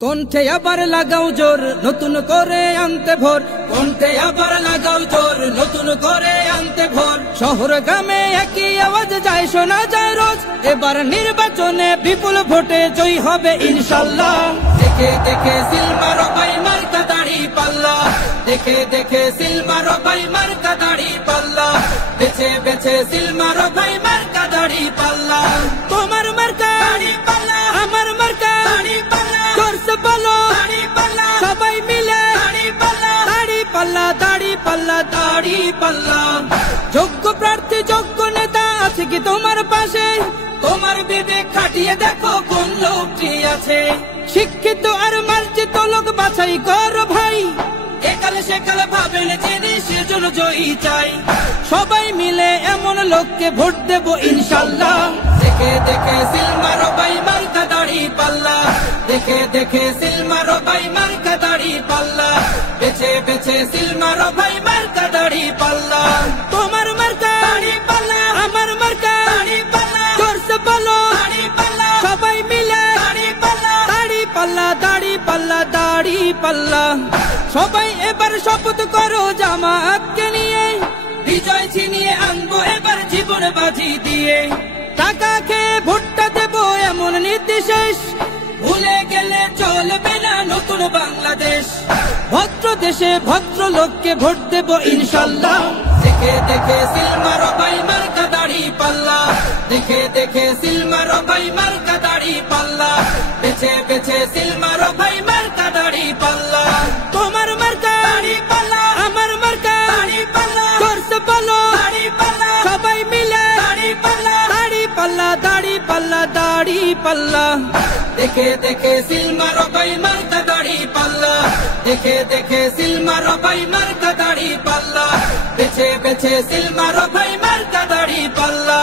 কণ্ঠে আবার লাগাও জোর নতুন করে আনতে ভোর, কণ্ঠে আবার লাগাও জোর নতুন করে আনতে ভোর। শহর গ্রামে একই আওয়াজ যায় শোনা যায় রোজ, এবার নির্বাচনে বিপুল ভোটে জয়ী হবে ইনশাল্লাহ। দেখে দেখে সিল মারো ভাই মার্কা দাড়ি পাল্লা, দেখে দেখে সিল মারো ভাই মার্কা দাড়ি পাল্লা, বেছে বেছে সিল মারো ভাই মার্কা দাড়ি পাল্লা। তোমার মার্কা দাড়ি পাল্লা, আমার মার্কা দাড়ি পাল্লা, জোরসে বলো দাড়ি পাল্লা, সবাই মিলে দাড়ি পাল্লা, দাড়ি পাল্লা, দাড়ি পাল্লা, দাড়ি পাল্লা। যোগ্য প্রার্থী যোগ্য নেতা আছে কি তোমার পাশে? তোমার বিবেক খাটিয়ে দেখো কোন লোকটি আছে। শিক্ষিত আর মার্জিত লোক বাছাই করো ভাই, একালে সেকালে ভাবেন যিনি সেজন্য জয়ী চাই। সবাই মিলে এমন লোককে ভোট দেব ইনশাল্লাহ। দেখে দেখে সিল মারো ভাই মার্কা দাড়ি পাল্লা, দেখে দেখে সিল মারো ভাই মার্কা দাড়ি পাল্লা, বেছে বেছে সিল মারো ভাই মার্কা দাড়ি পাল্লা। তোমার মার্কা দাড়ি পাল্লা, আমার মার্কা দাড়ি পাল্লা, জোরসে বলো দাড়ি পাল্লা, সবাই মিলে দাড়ি পাল্লা, দাড়ি পাল্লা, দাড়ি পাল্লা, দাড়ি পাল্লা। সবাই এবার শপথ করো জামাতকে নিয়ে, বিজয় ছিনিয়ে আনবো এবার জীবন বাজি দিয়ে। টাকা খেয়ে ভোটটা দেবো এমন নীতি শেষ, ভুলে গেলে চলবে না নতুন বাংলাদেশ। ভদ্র দেশে ভদ্র লোককে ভোট দেব ইনশাল্লাহ। দেখে দেখে সিল মারো ভাই মার্কা দাড়ি পাল্লা, দেখে দেখে সিল মারো ভাই মার্কা দাড়ি পাল্লা, বেছে বেছে সিল মারো ভাই মার্কা দাড়ি পাল্লা। তোমার মার্কা দাড়ি পাল্লা, আমার মার্কা দাড়ি পাল্লা, জোরসে বলো দাড়ি পাল্লা, সবাই মিলে দাড়ি পাল্লা, দাড়ি পাল্লা, দাড়ি পাল্লা, দাড়ি পাল্লা। দেখে দেখে সিল মারো ভাই মার্কা দাড়ি পাল্লা, দেখে দেখে সিল মারো ভাই মার্কা দাড়ি পাল্লা, বেছে বেছে সিল মারো ভাই মার্কা দাড়ি পাল্লা।